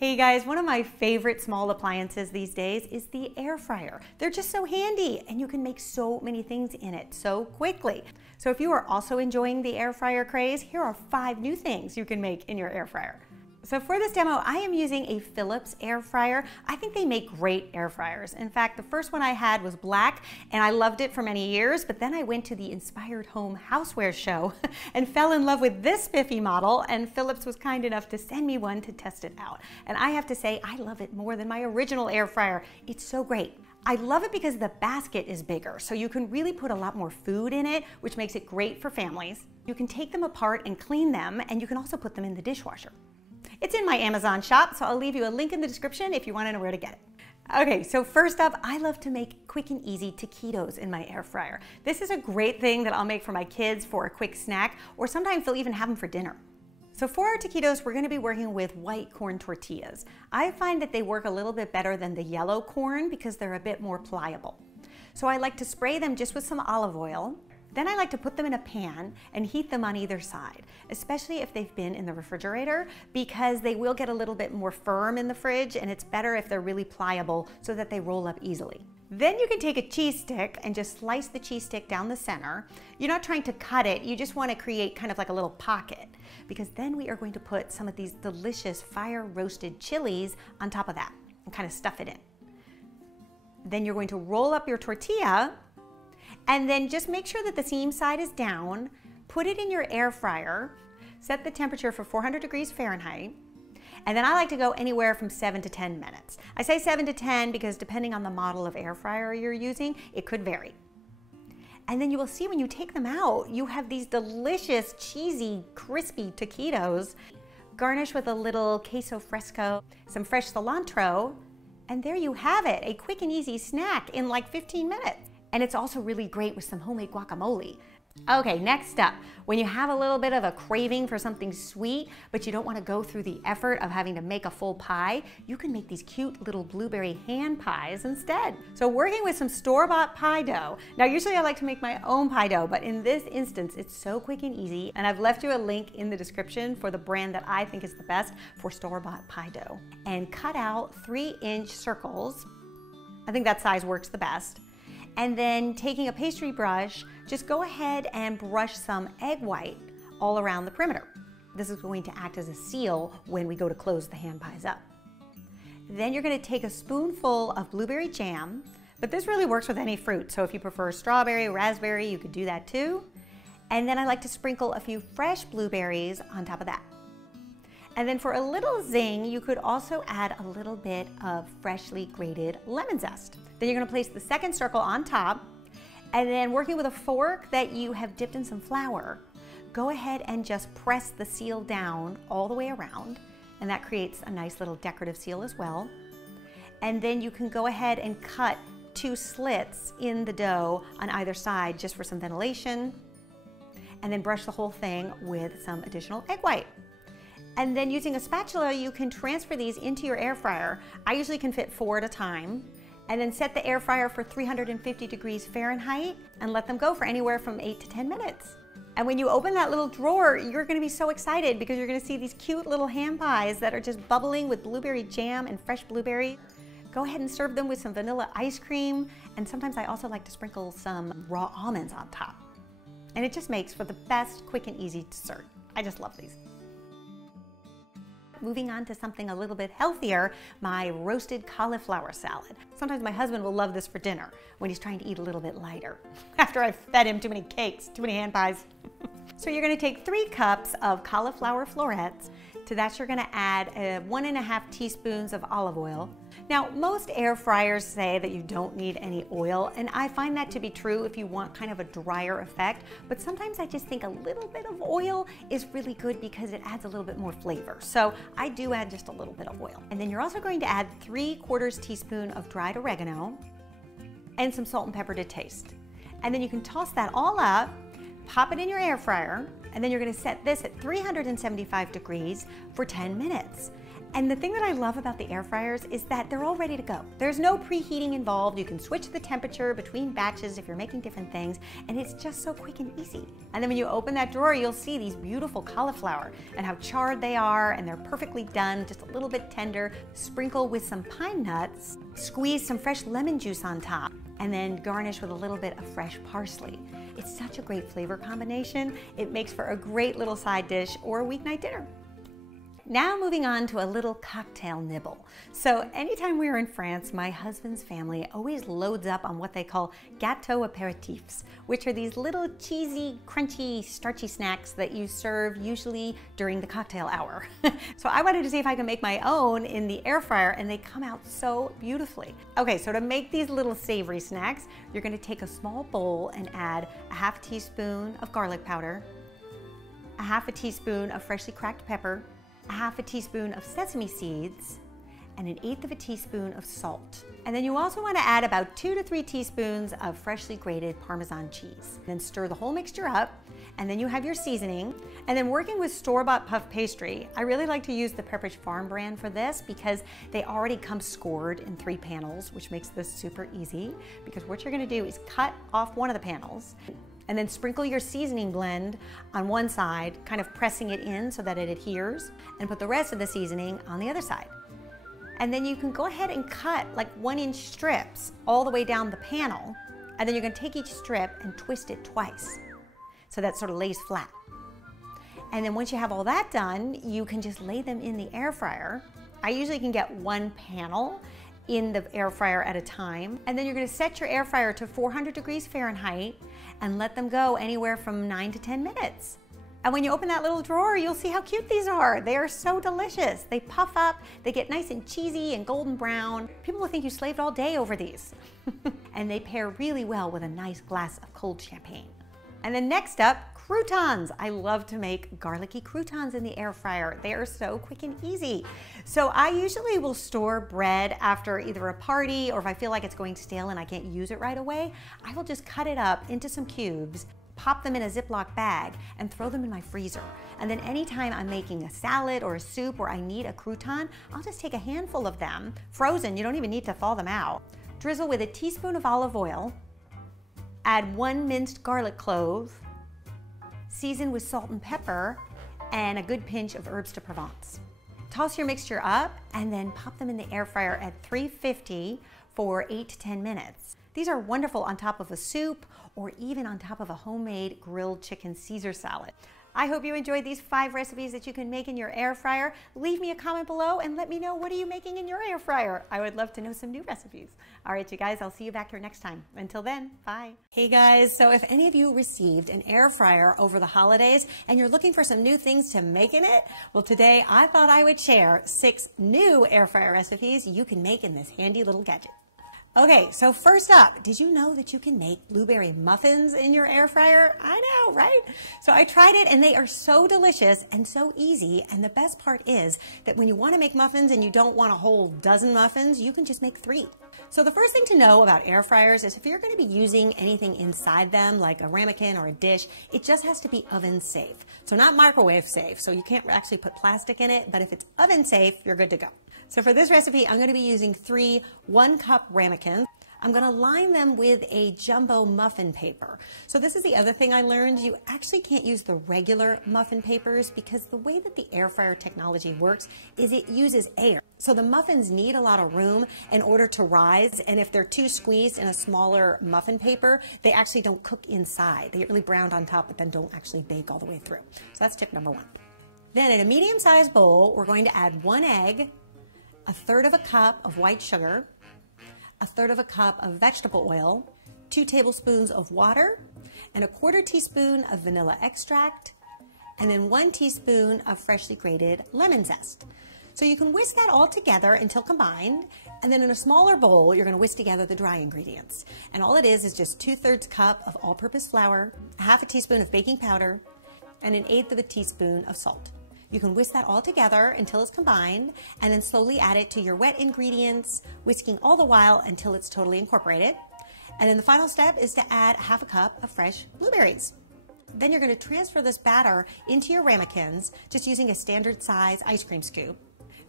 Hey guys, one of my favorite small appliances these days is the air fryer. They're just so handy and you can make so many things in it so quickly. So if you are also enjoying the air fryer craze, here are 5 new things you can make in your air fryer. So for this demo, I am using a Philips air fryer. I think they make great air fryers. In fact, the first one I had was black and I loved it for many years, but then I went to the Inspired Home Houseware show and fell in love with this spiffy model, and Philips was kind enough to send me one to test it out. And I have to say, I love it more than my original air fryer. It's so great. I love it because the basket is bigger, so you can really put a lot more food in it, which makes it great for families. You can take them apart and clean them, and you can also put them in the dishwasher. It's in my Amazon shop, so I'll leave you a link in the description if you want to know where to get it. Okay, so first up, I love to make quick and easy taquitos in my air fryer. This is a great thing that I'll make for my kids for a quick snack, or sometimes they'll even have them for dinner. So for our taquitos, we're going to be working with white corn tortillas. I find that they work a little bit better than the yellow corn because they're a bit more pliable. So I like to spray them just with some olive oil. Then I like to put them in a pan and heat them on either side, especially if they've been in the refrigerator, because they will get a little bit more firm in the fridge, and it's better if they're really pliable so that they roll up easily. Then you can take a cheese stick and just slice the cheese stick down the center. You're not trying to cut it, you just want to create kind of like a little pocket, because then we are going to put some of these delicious fire roasted chilies on top of that and kind of stuff it in. Then you're going to roll up your tortilla, and then just make sure that the seam side is down, put it in your air fryer, set the temperature for 400 degrees Fahrenheit, and then I like to go anywhere from 7 to 10 minutes. I say 7 to 10 because depending on the model of air fryer you're using, it could vary. And then you will see when you take them out, you have these delicious, cheesy, crispy taquitos, garnished with a little queso fresco, some fresh cilantro, and there you have it, a quick and easy snack in like 15 minutes. And it's also really great with some homemade guacamole. Okay, next up, when you have a little bit of a craving for something sweet, but you don't want to go through the effort of having to make a full pie, you can make these cute little blueberry hand pies instead. So working with some store-bought pie dough. Now usually I like to make my own pie dough, but in this instance, it's so quick and easy, and I've left you a link in the description for the brand that I think is the best for store-bought pie dough. And cut out 3-inch circles. I think that size works the best. And then taking a pastry brush, just go ahead and brush some egg white all around the perimeter. This is going to act as a seal when we go to close the hand pies up. Then you're going to take a spoonful of blueberry jam, but this really works with any fruit. So if you prefer strawberry, raspberry, you could do that too. And then I like to sprinkle a few fresh blueberries on top of that. And then for a little zing, you could also add a little bit of freshly grated lemon zest. Then you're going to place the second circle on top, and then working with a fork that you have dipped in some flour, go ahead and just press the seal down all the way around, and that creates a nice little decorative seal as well. And then you can go ahead and cut 2 slits in the dough on either side just for some ventilation, and then brush the whole thing with some additional egg white. And then using a spatula, you can transfer these into your air fryer. I usually can fit 4 at a time. And then set the air fryer for 350 degrees Fahrenheit and let them go for anywhere from 8 to 10 minutes. And when you open that little drawer, you're going to be so excited because you're going to see these cute little hand pies that are just bubbling with blueberry jam and fresh blueberry. Go ahead and serve them with some vanilla ice cream, and sometimes I also like to sprinkle some raw almonds on top. And it just makes for the best quick and easy dessert. I just love these. Moving on to something a little bit healthier, my roasted cauliflower salad. Sometimes my husband will love this for dinner when he's trying to eat a little bit lighter after I've fed him too many cakes, too many hand pies. So you're going to take 3 cups of cauliflower florets. To that you're going to add 1½ teaspoons of olive oil. Now most air fryers say that you don't need any oil, and I find that to be true if you want kind of a drier effect, but sometimes I just think a little bit of oil is really good because it adds a little bit more flavor. So I do add just a little bit of oil. And then you're also going to add 3/4 teaspoon of dried oregano and some salt and pepper to taste. And then you can toss that all up, pop it in your air fryer, and then you're going to set this at 375 degrees for 10 minutes. And the thing that I love about the air fryers is that they're all ready to go. There's no preheating involved. You can switch the temperature between batches if you're making different things, and it's just so quick and easy. And then when you open that drawer, you'll see these beautiful cauliflower and how charred they are, and they're perfectly done, just a little bit tender. Sprinkle with some pine nuts, squeeze some fresh lemon juice on top, and then garnish with a little bit of fresh parsley. It's such a great flavor combination. It makes for a great little side dish or a weeknight dinner. Now moving on to a little cocktail nibble. So anytime we are in France, my husband's family always loads up on what they call gâteaux apéritifs, which are these little cheesy, crunchy, starchy snacks that you serve usually during the cocktail hour. So I wanted to see if I could make my own in the air fryer, and they come out so beautifully. Okay, so to make these little savory snacks, you're gonna take a small bowl and add a half teaspoon of garlic powder, a half a teaspoon of freshly cracked pepper, a half a teaspoon of sesame seeds, and an eighth of a teaspoon of salt. And then you also want to add about 2 to 3 teaspoons of freshly grated Parmesan cheese. Then stir the whole mixture up, and then you have your seasoning. And then working with store-bought puff pastry, I really like to use the Pepperidge Farm brand for this because they already come scored in 3 panels, which makes this super easy. Because what you're going to do is cut off one of the panels, and then sprinkle your seasoning blend on one side, kind of pressing it in so that it adheres, and put the rest of the seasoning on the other side. And then you can go ahead and cut like 1-inch strips all the way down the panel, and then you're gonna take each strip and twist it twice so that sort of lays flat. And then once you have all that done, you can just lay them in the air fryer. I usually can get 1 panel in the air fryer at a time. And then you're gonna set your air fryer to 400 degrees Fahrenheit and let them go anywhere from 9 to 10 minutes. And when you open that little drawer, you'll see how cute these are. They are so delicious. They puff up, they get nice and cheesy and golden brown. People will think you slaved all day over these. And they pair really well with a nice glass of cold champagne. And then next up, croutons. I love to make garlicky croutons in the air fryer. They are so quick and easy. So I usually will store bread after either a party, or if I feel like it's going stale and I can't use it right away, I will just cut it up into some cubes, pop them in a Ziploc bag, and throw them in my freezer. And then anytime I'm making a salad or a soup or I need a crouton, I'll just take a handful of them, frozen, you don't even need to thaw them out, drizzle with a teaspoon of olive oil, add 1 minced garlic clove, season with salt and pepper, and a good pinch of herbes de Provence. Toss your mixture up and then pop them in the air fryer at 350 for 8 to 10 minutes. These are wonderful on top of a soup or even on top of a homemade grilled chicken Caesar salad. I hope you enjoyed these 5 recipes that you can make in your air fryer. Leave me a comment below and let me know, what are you making in your air fryer? I would love to know some new recipes. All right, you guys, I'll see you back here next time. Until then, bye. Hey guys, so if any of you received an air fryer over the holidays and you're looking for some new things to make in it, well, today I thought I would share 6 new air fryer recipes you can make in this handy little gadget. Okay, so first up, did you know that you can make blueberry muffins in your air fryer? I know, right? So I tried it and they are so delicious and so easy. And the best part is that when you want to make muffins and you don't want a whole dozen muffins, you can just make 3. So the first thing to know about air fryers is if you're going to be using anything inside them, like a ramekin or a dish, it just has to be oven safe. So not microwave safe, so you can't actually put plastic in it, but if it's oven safe, you're good to go. So for this recipe, I'm going to be using 3 1-cup ramekins. I'm going to line them with a jumbo muffin paper. So this is the other thing I learned. You actually can't use the regular muffin papers because the way that the air fryer technology works is it uses air. So the muffins need a lot of room in order to rise, and if they're too squeezed in a smaller muffin paper, they actually don't cook inside. They get really browned on top, but then don't actually bake all the way through. So that's tip number 1. Then in a medium-sized bowl, we're going to add 1 egg, 1/3 of a cup of white sugar, 1/3 of a cup of vegetable oil, 2 tablespoons of water, and 1/4 teaspoon of vanilla extract, and then 1 teaspoon of freshly grated lemon zest. So you can whisk that all together until combined, and then in a smaller bowl, you're going to whisk together the dry ingredients. And all it is just 2/3 cup of all-purpose flour, 1/2 teaspoon of baking powder, and 1/8 of a teaspoon of salt. You can whisk that all together until it's combined, and then slowly add it to your wet ingredients, whisking all the while until it's totally incorporated. And then the final step is to add 1/2 cup of fresh blueberries. Then you're going to transfer this batter into your ramekins, just using a standard size ice cream scoop.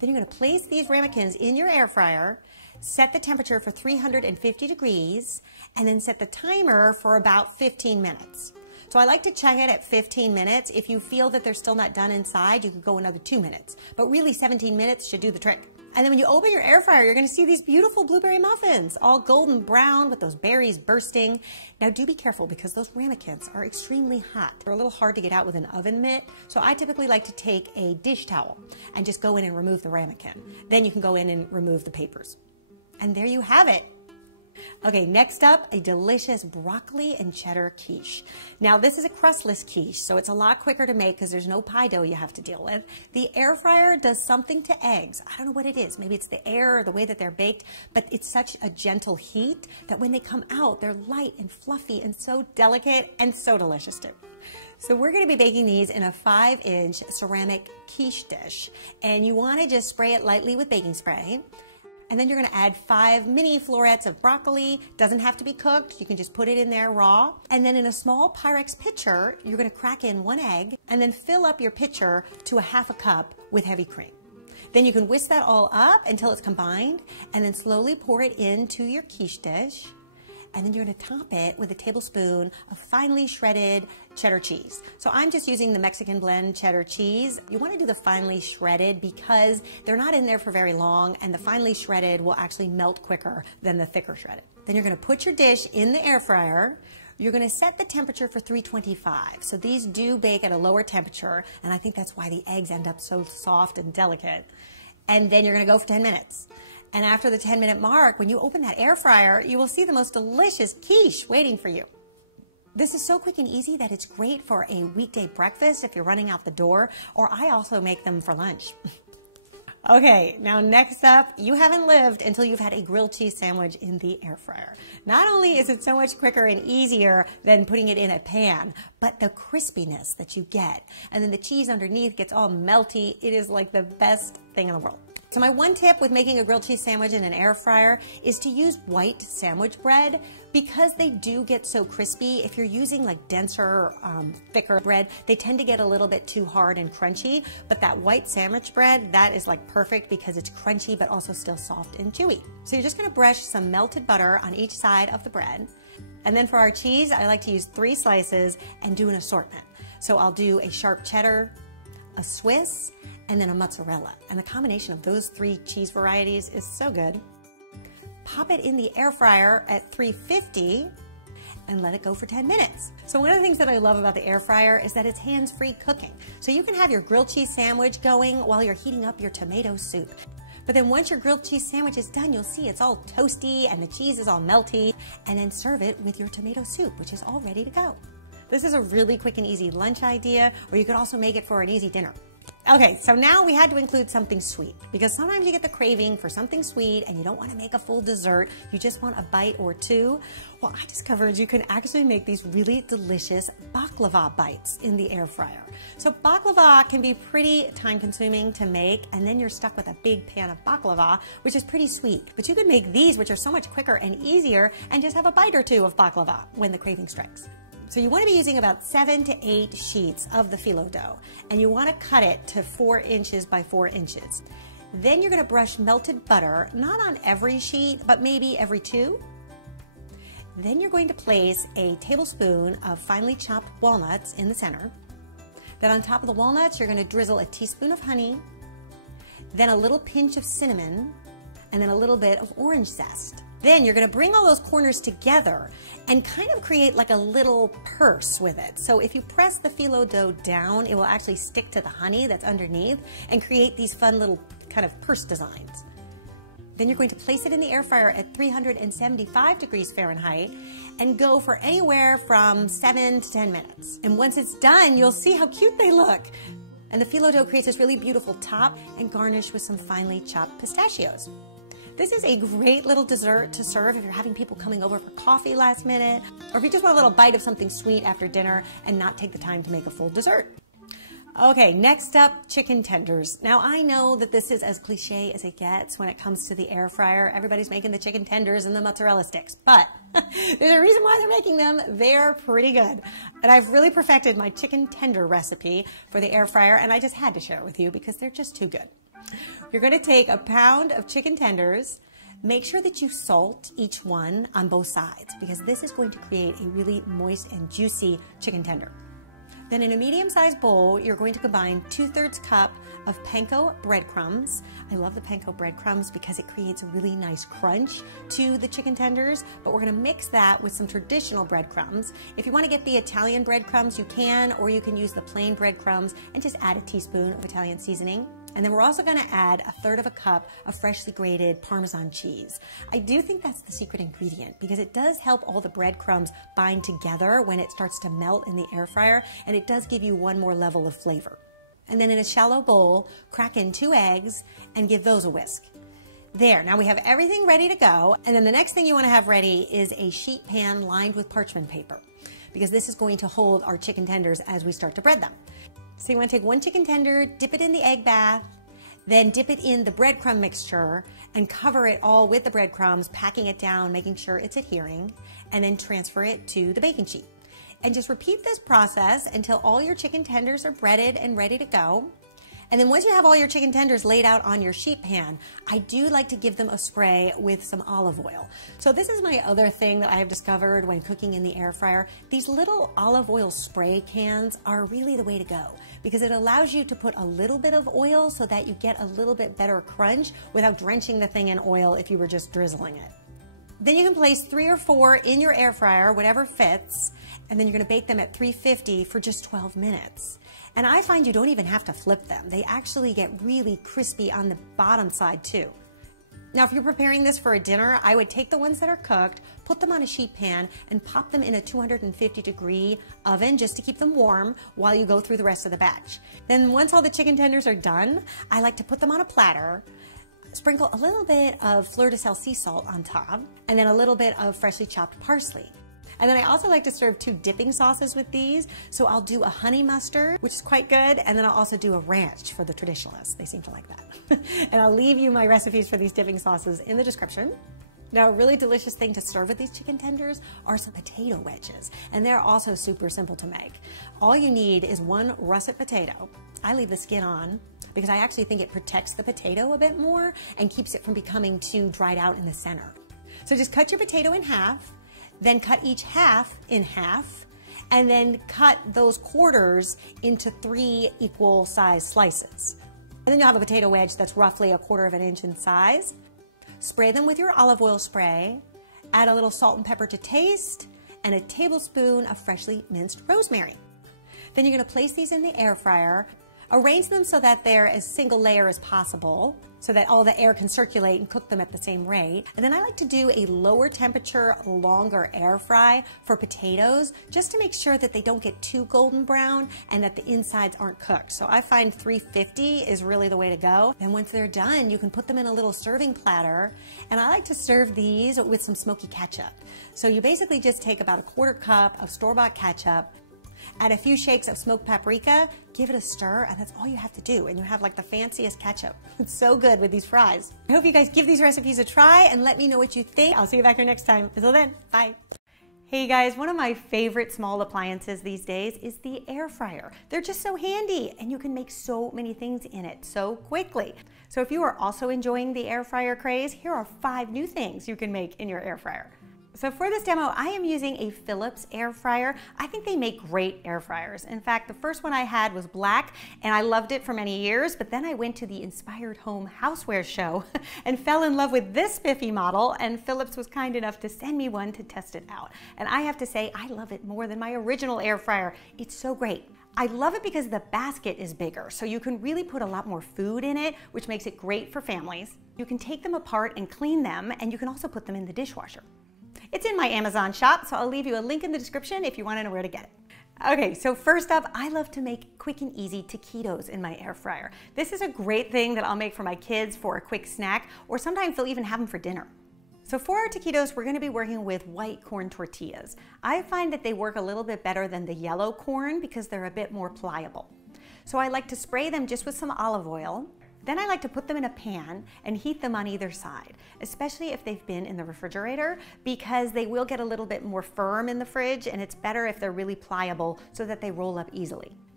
Then you're going to place these ramekins in your air fryer, set the temperature for 350 degrees, and then set the timer for about 15 minutes. So I like to check it at 15 minutes. If you feel that they're still not done inside, you could go another 2 minutes. But really 17 minutes should do the trick. And then when you open your air fryer, you're going to see these beautiful blueberry muffins, all golden brown with those berries bursting. Now do be careful because those ramekins are extremely hot. They're a little hard to get out with an oven mitt. So I typically like to take a dish towel and just go in and remove the ramekin. Then you can go in and remove the papers. And there you have it. Okay, next up, a delicious broccoli and cheddar quiche. Now, this is a crustless quiche, so it's a lot quicker to make because there's no pie dough you have to deal with. The air fryer does something to eggs. I don't know what it is. Maybe it's the air or the way that they're baked, but it's such a gentle heat that when they come out, they're light and fluffy and so delicate and so delicious too. So we're going to be baking these in a 5-inch ceramic quiche dish, and you want to just spray it lightly with baking spray. And then you're going to add 5 mini florets of broccoli. Doesn't have to be cooked. You can just put it in there raw. And then in a small Pyrex pitcher, you're going to crack in 1 egg and then fill up your pitcher to a 1/2 cup with heavy cream. Then you can whisk that all up until it's combined and then slowly pour it into your quiche dish. And then you're going to top it with a tablespoon of finely shredded cheddar cheese. So I'm just using the Mexican blend cheddar cheese. You want to do the finely shredded because they're not in there for very long, and the finely shredded will actually melt quicker than the thicker shredded. Then you're going to put your dish in the air fryer. You're going to set the temperature for 325. So these do bake at a lower temperature, and I think that's why the eggs end up so soft and delicate. And then you're going to go for 10 minutes. And after the 10-minute mark, when you open that air fryer, you will see the most delicious quiche waiting for you. This is so quick and easy that it's great for a weekday breakfast if you're running out the door, or I also make them for lunch. Okay, now next up, you haven't lived until you've had a grilled cheese sandwich in the air fryer. Not only is it so much quicker and easier than putting it in a pan, but the crispiness that you get, and then the cheese underneath gets all melty. It is like the best thing in the world. So my one tip with making a grilled cheese sandwich in an air fryer is to use white sandwich bread because they do get so crispy. If you're using like denser, thicker bread, they tend to get a little bit too hard and crunchy, but that white sandwich bread, that is like perfect because it's crunchy but also still soft and chewy. So you're just gonna brush some melted butter on each side of the bread. And then for our cheese, I like to use 3 slices and do an assortment. So I'll do a sharp cheddar, a Swiss, and then a mozzarella. And the combination of those 3 cheese varieties is so good. Pop it in the air fryer at 350 and let it go for 10 minutes. So one of the things that I love about the air fryer is that it's hands-free cooking. So you can have your grilled cheese sandwich going while you're heating up your tomato soup. But then once your grilled cheese sandwich is done, you'll see it's all toasty and the cheese is all melty, and then serve it with your tomato soup, which is all ready to go. This is a really quick and easy lunch idea, or you could also make it for an easy dinner. Okay, so now we had to include something sweet because sometimes you get the craving for something sweet and you don't want to make a full dessert. You just want a bite or 2. Well, I discovered you can actually make these really delicious baklava bites in the air fryer. So baklava can be pretty time consuming to make, and then you're stuck with a big pan of baklava, which is pretty sweet. But you can make these, which are so much quicker and easier, and just have a bite or 2 of baklava when the craving strikes. So you want to be using about 7 to 8 sheets of the phyllo dough, and you want to cut it to 4 inches by 4 inches. Then you're going to brush melted butter, not on every sheet, but maybe every 2. Then you're going to place a tablespoon of finely chopped walnuts in the center. Then on top of the walnuts, you're going to drizzle a teaspoon of honey, then a little pinch of cinnamon, and then a little bit of orange zest. Then you're going to bring all those corners together and kind of create like a little purse with it. So if you press the phyllo dough down, it will actually stick to the honey that's underneath and create these fun little kind of purse designs. Then you're going to place it in the air fryer at 375 degrees Fahrenheit and go for anywhere from 7 to 10 minutes. And once it's done, you'll see how cute they look. And the phyllo dough creates this really beautiful top and garnish with some finely chopped pistachios. This is a great little dessert to serve if you're having people coming over for coffee last minute, or if you just want a little bite of something sweet after dinner and not take the time to make a full dessert. Okay, next up, chicken tenders. Now I know that this is as cliche as it gets when it comes to the air fryer. Everybody's making the chicken tenders and the mozzarella sticks, but there's a reason why they're making them. They're pretty good. And I've really perfected my chicken tender recipe for the air fryer, and I just had to share it with you because they're just too good. You're going to take a pound of chicken tenders. Make sure that you salt each one on both sides because this is going to create a really moist and juicy chicken tender. Then in a medium-sized bowl, you're going to combine 2/3 cup of panko breadcrumbs. I love the panko breadcrumbs because it creates a really nice crunch to the chicken tenders, but we're gonna mix that with some traditional breadcrumbs. If you wanna get the Italian breadcrumbs, you can, or you can use the plain breadcrumbs and just add a teaspoon of Italian seasoning. And then we're also gonna add 1/3 cup of freshly grated Parmesan cheese. I do think that's the secret ingredient because it does help all the breadcrumbs bind together when it starts to melt in the air fryer, and it does give you one more level of flavor. And then in a shallow bowl, crack in 2 eggs and give those a whisk. There, now we have everything ready to go, and then the next thing you wanna have ready is a sheet pan lined with parchment paper because this is going to hold our chicken tenders as we start to bread them. So you want to take 1 chicken tender, dip it in the egg bath, then dip it in the breadcrumb mixture and cover it all with the breadcrumbs, packing it down, making sure it's adhering, and then transfer it to the baking sheet. And just repeat this process until all your chicken tenders are breaded and ready to go. And then once you have all your chicken tenders laid out on your sheet pan, I do like to give them a spray with some olive oil. So this is my other thing that I have discovered when cooking in the air fryer. These little olive oil spray cans are really the way to go because it allows you to put a little bit of oil so that you get a little bit better crunch without drenching the thing in oil if you were just drizzling it. Then you can place 3 or 4 in your air fryer, whatever fits, and then you're gonna bake them at 350 for just 12 minutes. And I find you don't even have to flip them. They actually get really crispy on the bottom side too. Now, if you're preparing this for a dinner, I would take the ones that are cooked, put them on a sheet pan, and pop them in a 250-degree oven just to keep them warm while you go through the rest of the batch. Then once all the chicken tenders are done, I like to put them on a platter, sprinkle a little bit of fleur-de-sel sea salt on top, and then a little bit of freshly chopped parsley. And then I also like to serve 2 dipping sauces with these. So I'll do a honey mustard, which is quite good, and then I'll also do a ranch for the traditionalists. They seem to like that. And I'll leave you my recipes for these dipping sauces in the description. Now, a really delicious thing to serve with these chicken tenders are some potato wedges, and they're also super simple to make. All you need is 1 russet potato. I leave the skin on because I actually think it protects the potato a bit more and keeps it from becoming too dried out in the center. So just cut your potato in half, then cut each half in half, and then cut those quarters into 3 equal size slices. And then you'll have a potato wedge that's roughly 1/4 inch in size. Spray them with your olive oil spray, add a little salt and pepper to taste, and a tablespoon of freshly minced rosemary. Then you're gonna place these in the air fryer. Arrange them so that they're as single layer as possible so that all the air can circulate and cook them at the same rate. And then I like to do a lower temperature, longer air fry for potatoes just to make sure that they don't get too golden brown and that the insides aren't cooked. So I find 350 is really the way to go. And once they're done, you can put them in a little serving platter. And I like to serve these with some smoky ketchup. So you basically just take about 1/4 cup of store-bought ketchup, add a few shakes of smoked paprika, give it a stir, and that's all you have to do. And you have like the fanciest ketchup. It's so good with these fries. I hope you guys give these recipes a try and let me know what you think. I'll see you back here next time. Until then, bye. Hey guys, one of my favorite small appliances these days is the air fryer. They're just so handy and you can make so many things in it so quickly. So if you are also enjoying the air fryer craze, here are 5 new things you can make in your air fryer. So for this demo, I am using a Philips air fryer. I think they make great air fryers. In fact, the first one I had was black and I loved it for many years, but then I went to the Inspired Home Houseware show and fell in love with this spiffy model, and Philips was kind enough to send me one to test it out. And I have to say, I love it more than my original air fryer. It's so great. I love it because the basket is bigger, so you can really put a lot more food in it, which makes it great for families. You can take them apart and clean them, and you can also put them in the dishwasher. It's in my Amazon shop, so I'll leave you a link in the description if you want to know where to get it. Okay, so first up, I love to make quick and easy taquitos in my air fryer. This is a great thing that I'll make for my kids for a quick snack, or sometimes they'll even have them for dinner. So for our taquitos, we're going to be working with white corn tortillas. I find that they work a little bit better than the yellow corn because they're a bit more pliable. So I like to spray them just with some olive oil. Then I like to put them in a pan and heat them on either side, especially if they've been in the refrigerator, because they will get a little bit more firm in the fridge, and it's better if they're really pliable so that they roll up easily.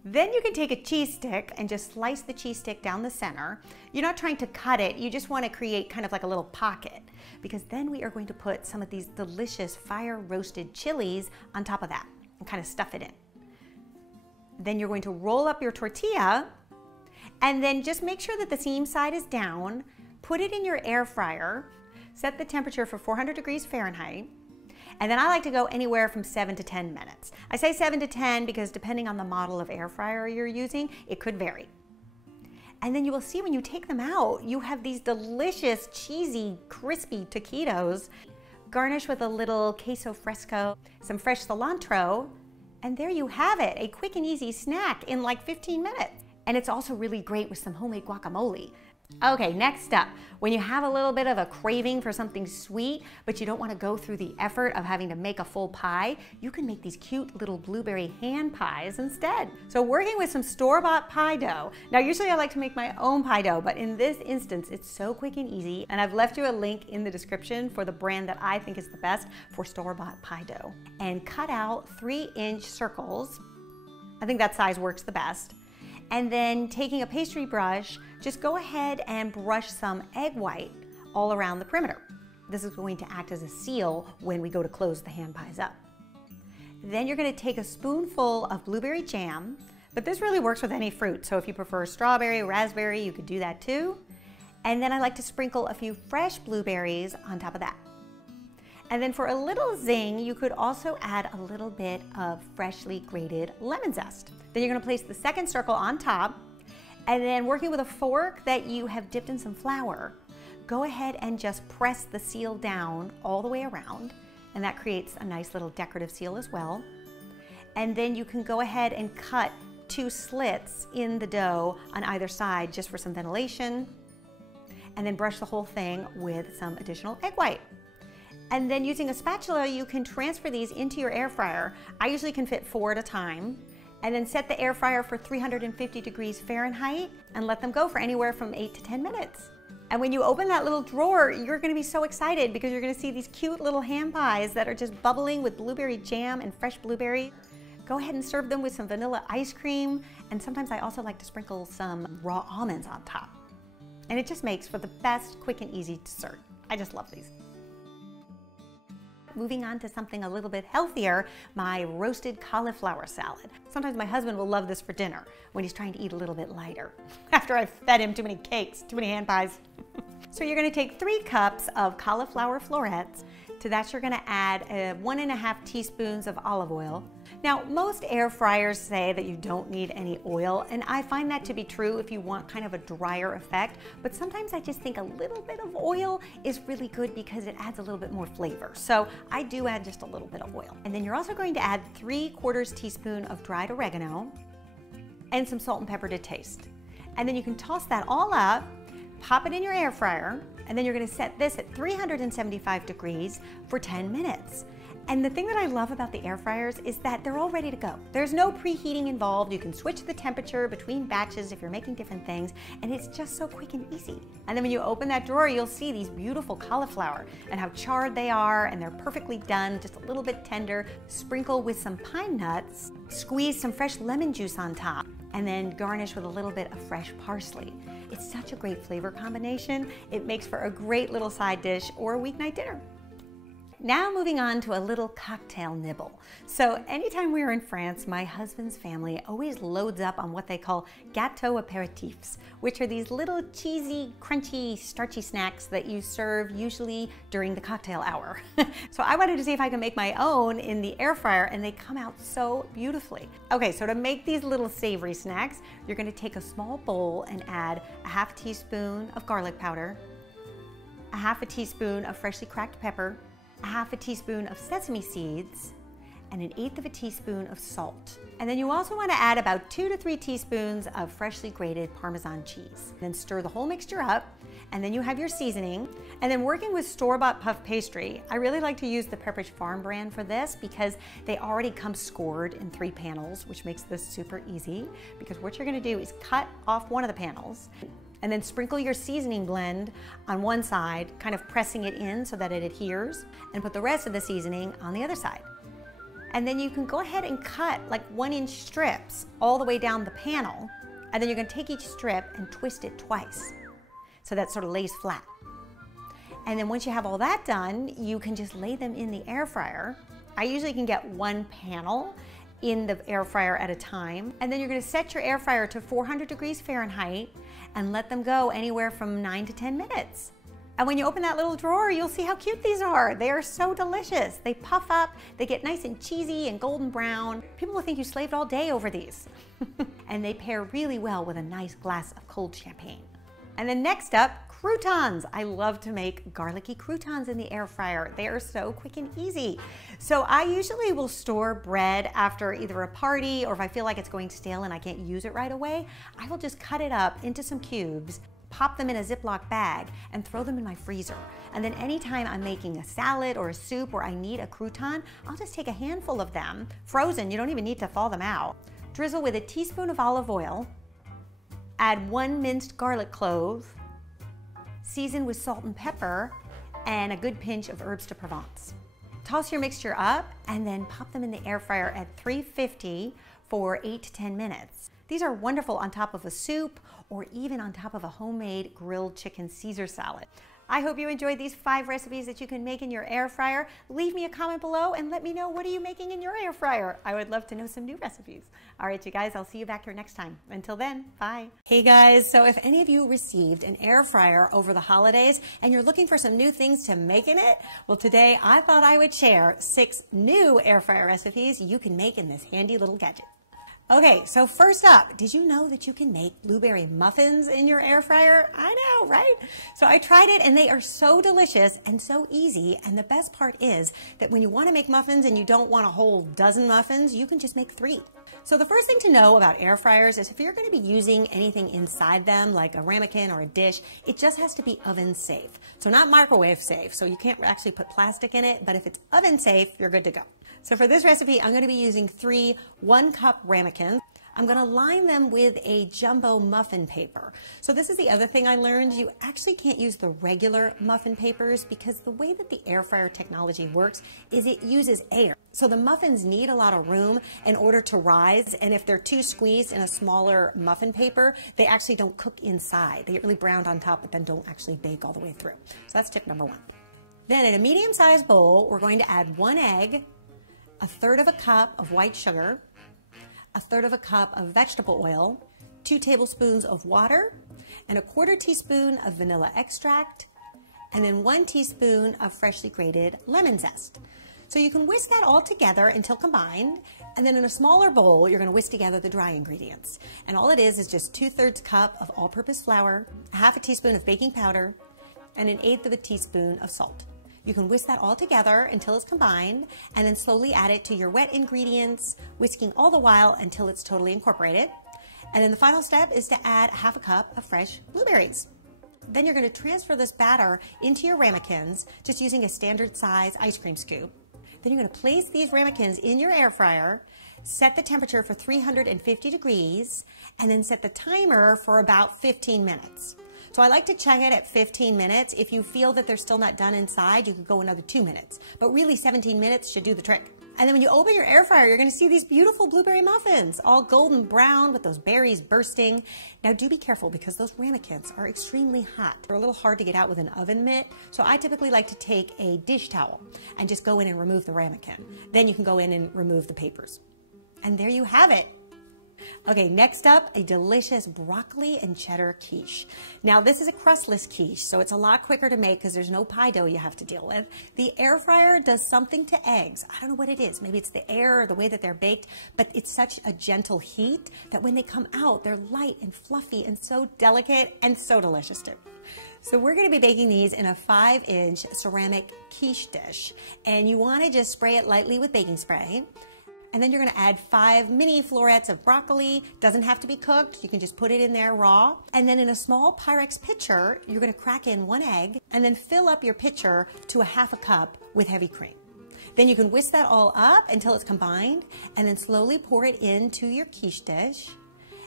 Then you can take a cheese stick and just slice the cheese stick down the center. You're not trying to cut it, you just want to create kind of like a little pocket, because then we are going to put some of these delicious fire roasted chilies on top of that and kind of stuff it in. Then you're going to roll up your tortilla and then just make sure that the seam side is down, put it in your air fryer, set the temperature for 400 degrees Fahrenheit, and then I like to go anywhere from 7 to 10 minutes. I say 7 to 10 because depending on the model of air fryer you're using, it could vary. And then you will see when you take them out, you have these delicious, cheesy, crispy taquitos, garnished with a little queso fresco, some fresh cilantro, and there you have it, a quick and easy snack in like 15 minutes. And it's also really great with some homemade guacamole. Okay, next up, when you have a little bit of a craving for something sweet, but you don't want to go through the effort of having to make a full pie, you can make these cute little blueberry hand pies instead. So working with some store-bought pie dough. Now usually I like to make my own pie dough, but in this instance, it's so quick and easy, and I've left you a link in the description for the brand that I think is the best for store-bought pie dough. And cut out 3-inch circles. I think that size works the best. And then taking a pastry brush, just go ahead and brush some egg white all around the perimeter. This is going to act as a seal when we go to close the hand pies up. Then you're going to take a spoonful of blueberry jam, but this really works with any fruit. So if you prefer strawberry, raspberry, you could do that too. And then I like to sprinkle a few fresh blueberries on top of that. And then for a little zing, you could also add a little bit of freshly grated lemon zest. Then you're going to place the second circle on top, and then working with a fork that you have dipped in some flour, go ahead and just press the seal down all the way around, and that creates a nice little decorative seal as well. And then you can go ahead and cut 2 slits in the dough on either side just for some ventilation, and then brush the whole thing with some additional egg white. And then using a spatula, you can transfer these into your air fryer. I usually can fit 4 at a time. And then set the air fryer for 350 degrees Fahrenheit and let them go for anywhere from 8 to 10 minutes. And when you open that little drawer, you're gonna be so excited because you're gonna see these cute little hand pies that are just bubbling with blueberry jam and fresh blueberry. Go ahead and serve them with some vanilla ice cream. And sometimes I also like to sprinkle some raw almonds on top. And it just makes for the best quick and easy dessert. I just love these. Moving on to something a little bit healthier, my roasted cauliflower salad. Sometimes my husband will love this for dinner when he's trying to eat a little bit lighter after I've fed him too many cakes, too many hand pies. So you're gonna take 3 cups of cauliflower florets. To that you're gonna add 1½ teaspoons of olive oil. Now most air fryers say that you don't need any oil, and I find that to be true if you want kind of a drier effect, but sometimes I just think a little bit of oil is really good because it adds a little bit more flavor. So I do add just a little bit of oil. And then you're also going to add 3/4 teaspoon of dried oregano and some salt and pepper to taste. And then you can toss that all up, pop it in your air fryer, and then you're gonna set this at 375 degrees for 10 minutes. And the thing that I love about the air fryers is that they're all ready to go. There's no preheating involved. You can switch the temperature between batches if you're making different things, and it's just so quick and easy. And then when you open that drawer, you'll see these beautiful cauliflower and how charred they are, and they're perfectly done, just a little bit tender. Sprinkle with some pine nuts, squeeze some fresh lemon juice on top, and then garnish with a little bit of fresh parsley. It's such a great flavor combination. It makes for a great little side dish or a weeknight dinner. Now moving on to a little cocktail nibble. So anytime we are in France, my husband's family always loads up on what they call gâteaux apéritifs, which are these little cheesy, crunchy, starchy snacks that you serve usually during the cocktail hour. So I wanted to see if I could make my own in the air fryer, and they come out so beautifully. Okay, so to make these little savory snacks, you're gonna take a small bowl and add a ½ teaspoon of garlic powder, a ½ teaspoon of freshly cracked pepper, a ½ teaspoon of sesame seeds, and an 1/8 teaspoon of salt. And then you also want to add about 2 to 3 teaspoons of freshly grated Parmesan cheese. Then stir the whole mixture up, and then you have your seasoning. And then working with store-bought puff pastry, I really like to use the Pepperidge Farm brand for this because they already come scored in 3 panels, which makes this super easy. Because what you're going to do is cut off one of the panels, and then sprinkle your seasoning blend on one side, kind of pressing it in so that it adheres, and put the rest of the seasoning on the other side. And then you can go ahead and cut like 1-inch strips all the way down the panel. And then you're gonna take each strip and twist it twice, so that sort of lays flat. And then once you have all that done, you can just lay them in the air fryer. I usually can get 1 panel in the air fryer at a time. And then you're gonna set your air fryer to 400 degrees Fahrenheit and let them go anywhere from 9 to 10 minutes. And when you open that little drawer, you'll see how cute these are. They are so delicious. They puff up, they get nice and cheesy and golden brown. People will think you slaved all day over these. And they pair really well with a nice glass of cold champagne. And then next up, croutons. I love to make garlicky croutons in the air fryer. They are so quick and easy. So I usually will store bread after either a party, or if I feel like it's going stale and I can't use it right away, I will just cut it up into some cubes, pop them in a Ziploc bag, and throw them in my freezer. And then anytime I'm making a salad or a soup or I need a crouton, I'll just take a handful of them, frozen, you don't even need to thaw them out, drizzle with a teaspoon of olive oil, add 1 minced garlic clove, season with salt and pepper, and a good pinch of herbes de Provence. Toss your mixture up and then pop them in the air fryer at 350 for 8 to 10 minutes. These are wonderful on top of a soup or even on top of a homemade grilled chicken Caesar salad. I hope you enjoyed these 5 recipes that you can make in your air fryer. Leave me a comment below and let me know, what are you making in your air fryer? I would love to know some new recipes. All right, you guys, I'll see you back here next time. Until then, bye. Hey guys, so if any of you received an air fryer over the holidays and you're looking for some new things to make in it, well, today I thought I would share 6 new air fryer recipes you can make in this handy little gadget. Okay, so first up, did you know that you can make blueberry muffins in your air fryer? I know, right? So I tried it and they are so delicious and so easy. And the best part is that when you want to make muffins and you don't want a whole dozen muffins, you can just make 3. So the first thing to know about air fryers is if you're going to be using anything inside them, like a ramekin or a dish, it just has to be oven safe. So not microwave safe, so you can't actually put plastic in it, but if it's oven safe, you're good to go. So for this recipe, I'm going to be using 3 1-cup ramekins. I'm going to line them with a jumbo muffin paper. So this is the other thing I learned. You actually can't use the regular muffin papers because the way that the air fryer technology works is it uses air. So the muffins need a lot of room in order to rise, and if they're too squeezed in a smaller muffin paper, they actually don't cook inside. They get really browned on top, but then don't actually bake all the way through. So that's tip number 1. Then in a medium-sized bowl, we're going to add 1 egg, 1/3 of a cup of white sugar, 1/3 of a cup of vegetable oil, 2 tablespoons of water, and 1/4 teaspoon of vanilla extract, and then 1 teaspoon of freshly grated lemon zest. So you can whisk that all together until combined, and then in a smaller bowl, you're going to whisk together the dry ingredients. And all it is just 2/3 cup of all-purpose flour, 1/2 teaspoon of baking powder, and 1/8 of a teaspoon of salt. You can whisk that all together until it's combined, and then slowly add it to your wet ingredients, whisking all the while until it's totally incorporated. And then the final step is to add 1/2 cup of fresh blueberries. Then you're going to transfer this batter into your ramekins, just using a standard size ice cream scoop. Then you're going to place these ramekins in your air fryer, set the temperature for 350 degrees, and then set the timer for about 15 minutes. So I like to check it at 15 minutes. If you feel that they're still not done inside, you could go another 2 minutes. But really 17 minutes should do the trick. And then when you open your air fryer, you're going to see these beautiful blueberry muffins, all golden brown with those berries bursting. Now do be careful because those ramekins are extremely hot. They're a little hard to get out with an oven mitt. So I typically like to take a dish towel and just go in and remove the ramekin. Then you can go in and remove the papers. And there you have it. Okay, next up, a delicious broccoli and cheddar quiche. Now this is a crustless quiche, so it's a lot quicker to make because there's no pie dough you have to deal with. The air fryer does something to eggs. I don't know what it is. Maybe it's the air or the way that they're baked, but it's such a gentle heat that when they come out, they're light and fluffy and so delicate and so delicious too. So we're going to be baking these in a 5-inch ceramic quiche dish, and you want to just spray it lightly with baking spray. And then you're going to add 5 mini florets of broccoli. Doesn't have to be cooked. You can just put it in there raw. And then in a small Pyrex pitcher, you're going to crack in 1 egg and then fill up your pitcher to 1/2 cup with heavy cream. Then you can whisk that all up until it's combined and then slowly pour it into your quiche dish.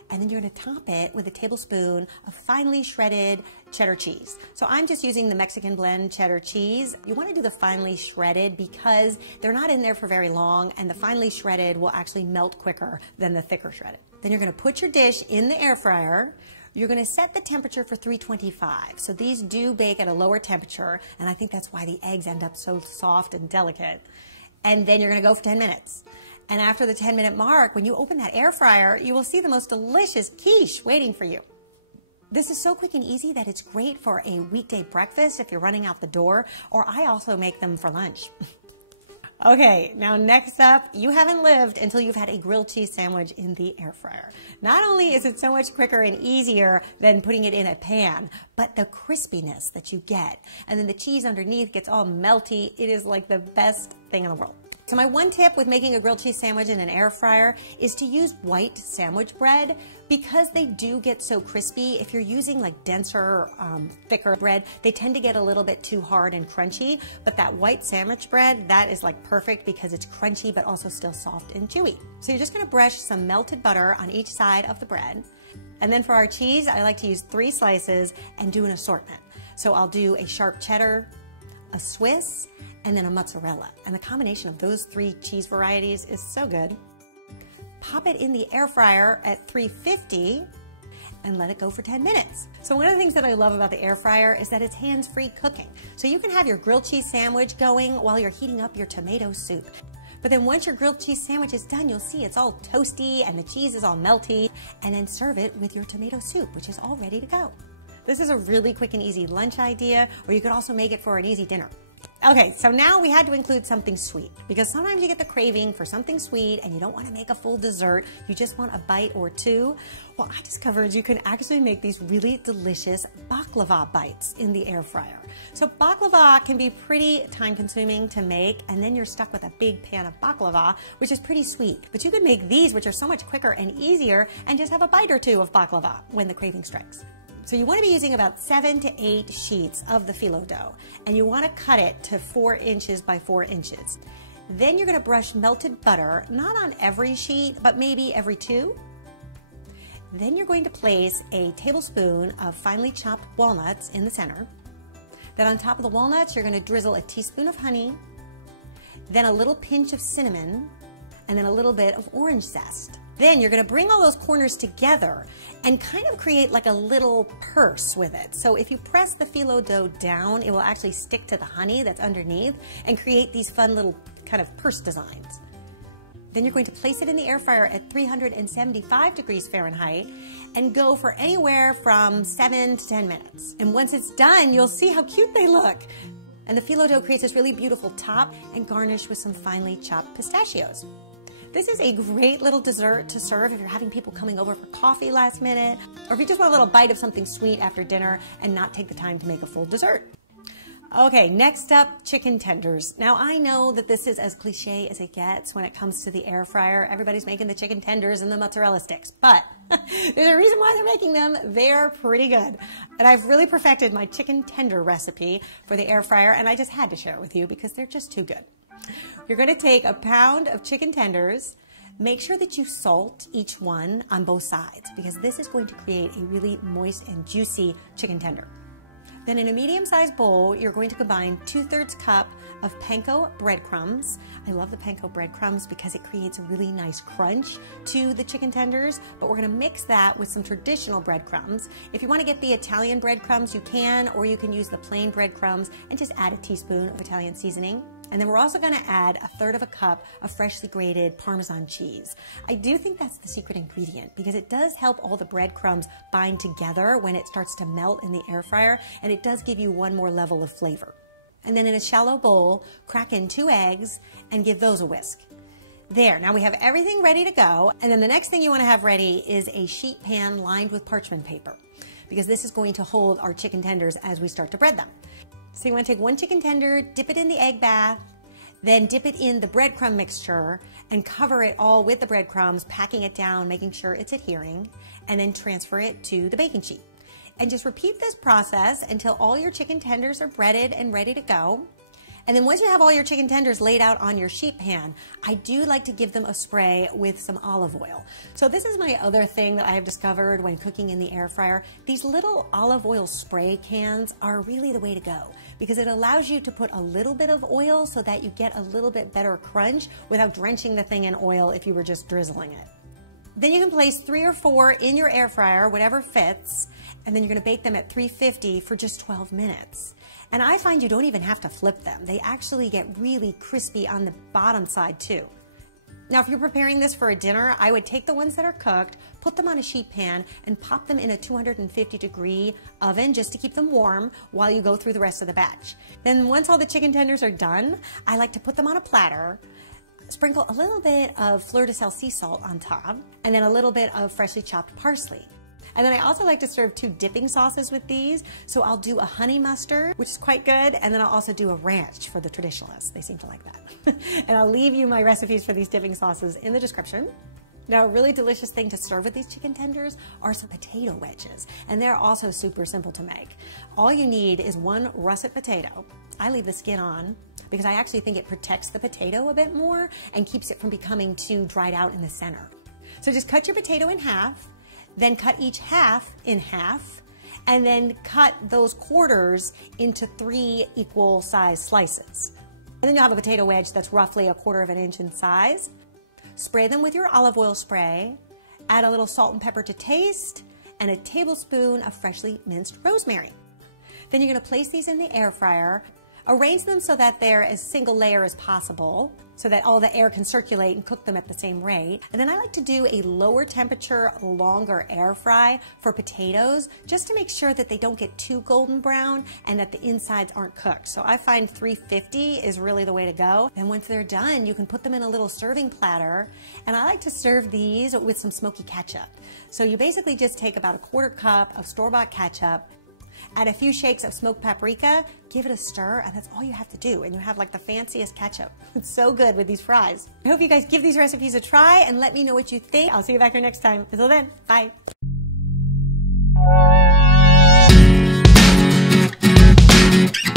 and then you're gonna top it with a tablespoon of finely shredded cheddar cheese. So I'm just using the Mexican blend cheddar cheese. You wanna do the finely shredded because they're not in there for very long, and the finely shredded will actually melt quicker than the thicker shredded. Then you're gonna put your dish in the air fryer. You're gonna set the temperature for 325. So these do bake at a lower temperature, and I think that's why the eggs end up so soft and delicate. And then you're gonna go for 10 minutes. And after the 10-minute mark, when you open that air fryer, you will see the most delicious quiche waiting for you. This is so quick and easy that it's great for a weekday breakfast if you're running out the door, or I also make them for lunch. Okay, now next up, you haven't lived until you've had a grilled cheese sandwich in the air fryer. Not only is it so much quicker and easier than putting it in a pan, but the crispiness that you get, and then the cheese underneath gets all melty. It is like the best thing in the world. So my one tip with making a grilled cheese sandwich in an air fryer is to use white sandwich bread because they do get so crispy. If you're using like denser, thicker bread, they tend to get a little bit too hard and crunchy, but that white sandwich bread, that is like perfect because it's crunchy but also still soft and chewy. So you're just gonna brush some melted butter on each side of the bread. And then for our cheese, I like to use 3 slices and do an assortment. So I'll do a sharp cheddar, a Swiss, and then a mozzarella. And the combination of those 3 cheese varieties is so good. Pop it in the air fryer at 350 and let it go for 10 minutes. So one of the things that I love about the air fryer is that it's hands-free cooking. So you can have your grilled cheese sandwich going while you're heating up your tomato soup. But then once your grilled cheese sandwich is done, you'll see it's all toasty and the cheese is all melty, and then serve it with your tomato soup, which is all ready to go. This is a really quick and easy lunch idea, or you could also make it for an easy dinner. Okay, so now we had to include something sweet because sometimes you get the craving for something sweet and you don't want to make a full dessert. You just want a bite or two. Well, I discovered you can actually make these really delicious baklava bites in the air fryer. So baklava can be pretty time consuming to make, and then you're stuck with a big pan of baklava, which is pretty sweet. But you could make these, which are so much quicker and easier, and just have a bite or two of baklava when the craving strikes. So you want to be using about 7 to 8 sheets of the phyllo dough, and you want to cut it to 4 inches by 4 inches. Then you're going to brush melted butter, not on every sheet, but maybe every 2. Then you're going to place a tablespoon of finely chopped walnuts in the center. Then on top of the walnuts, you're going to drizzle a teaspoon of honey, then a little pinch of cinnamon, and then a little bit of orange zest. Then you're going to bring all those corners together and kind of create like a little purse with it. So if you press the phyllo dough down, it will actually stick to the honey that's underneath and create these fun little kind of purse designs. Then you're going to place it in the air fryer at 375 degrees Fahrenheit and go for anywhere from 7 to 10 minutes. And once it's done, you'll see how cute they look. And the phyllo dough creates this really beautiful top and garnish with some finely chopped pistachios. This is a great little dessert to serve if you're having people coming over for coffee last minute, or if you just want a little bite of something sweet after dinner and not take the time to make a full dessert. Okay, next up, chicken tenders. Now I know that this is as cliche as it gets when it comes to the air fryer. Everybody's making the chicken tenders and the mozzarella sticks, but there's a reason why they're making them. They're pretty good. And I've really perfected my chicken tender recipe for the air fryer, and I just had to share it with you because they're just too good. You're going to take a pound of chicken tenders. Make sure that you salt each one on both sides because this is going to create a really moist and juicy chicken tender. Then in a medium-sized bowl, you're going to combine 2/3 cup of panko breadcrumbs. I love the panko breadcrumbs because it creates a really nice crunch to the chicken tenders, but we're going to mix that with some traditional breadcrumbs. If you want to get the Italian breadcrumbs, you can, or you can use the plain breadcrumbs and just add a teaspoon of Italian seasoning. And then we're also going to add 1/3 cup of freshly grated Parmesan cheese. I do think that's the secret ingredient because it does help all the breadcrumbs bind together when it starts to melt in the air fryer, and it does give you one more level of flavor. And then in a shallow bowl, crack in 2 eggs and give those a whisk. There, now we have everything ready to go, and then the next thing you want to have ready is a sheet pan lined with parchment paper because this is going to hold our chicken tenders as we start to bread them. So you want to take 1 chicken tender, dip it in the egg bath, then dip it in the breadcrumb mixture and cover it all with the breadcrumbs, packing it down, making sure it's adhering, and then transfer it to the baking sheet. And just repeat this process until all your chicken tenders are breaded and ready to go. And then once you have all your chicken tenders laid out on your sheet pan, I do like to give them a spray with some olive oil. So this is my other thing that I have discovered when cooking in the air fryer. These little olive oil spray cans are really the way to go because it allows you to put a little bit of oil so that you get a little bit better crunch without drenching the thing in oil if you were just drizzling it. Then you can place 3 or 4 in your air fryer, whatever fits, and then you're gonna bake them at 350 for just 12 minutes. And I find you don't even have to flip them. They actually get really crispy on the bottom side too. Now, if you're preparing this for a dinner, I would take the ones that are cooked, put them on a sheet pan, and pop them in a 250-degree oven just to keep them warm while you go through the rest of the batch. Then once all the chicken tenders are done, I like to put them on a platter, sprinkle a little bit of fleur-de-sel sea salt on top, and then a little bit of freshly chopped parsley. And then I also like to serve 2 dipping sauces with these. So I'll do a honey mustard, which is quite good, and then I'll also do a ranch for the traditionalists. They seem to like that. And I'll leave you my recipes for these dipping sauces in the description. Now, a really delicious thing to serve with these chicken tenders are some potato wedges, and they're also super simple to make. All you need is 1 russet potato. I leave the skin on because I actually think it protects the potato a bit more and keeps it from becoming too dried out in the center. So just cut your potato in half, then cut each half in half, and then cut those quarters into 3 equal size slices. And then you'll have a potato wedge that's roughly 1/4 inch in size. Spray them with your olive oil spray, add a little salt and pepper to taste, and a tablespoon of freshly minced rosemary. Then you're gonna place these in the air fryer. Arrange them so that they're as single layer as possible so that all the air can circulate and cook them at the same rate. And then I like to do a lower temperature, longer air fry for potatoes just to make sure that they don't get too golden brown and that the insides aren't cooked. So I find 350 is really the way to go. And once they're done, you can put them in a little serving platter. And I like to serve these with some smoky ketchup. So you basically just take about 1/4 cup of store-bought ketchup, add a few shakes of smoked paprika, give it a stir, and that's all you have to do. And you have like the fanciest ketchup. It's so good with these fries. I hope you guys give these recipes a try and let me know what you think. I'll see you back here next time. Until then, bye.